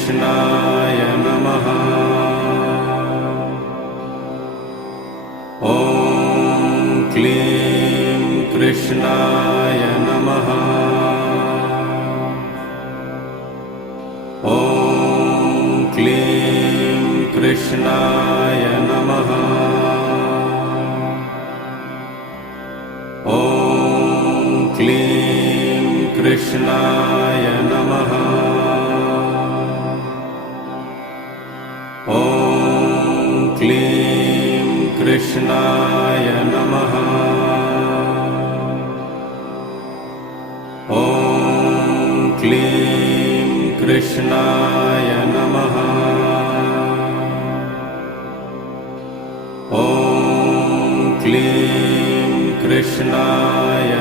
कृष्णाय नमः। ॐ क्लीं कृष्णाय नमः। ॐ क्लीं कृष्णाय नमः। ॐ क्लीं कृष्णाय नमः। ॐ क्लीं कृष्णाय नमः। ॐ क्लीं कृष्णाय नमः। ॐ क्लीं कृष्णाय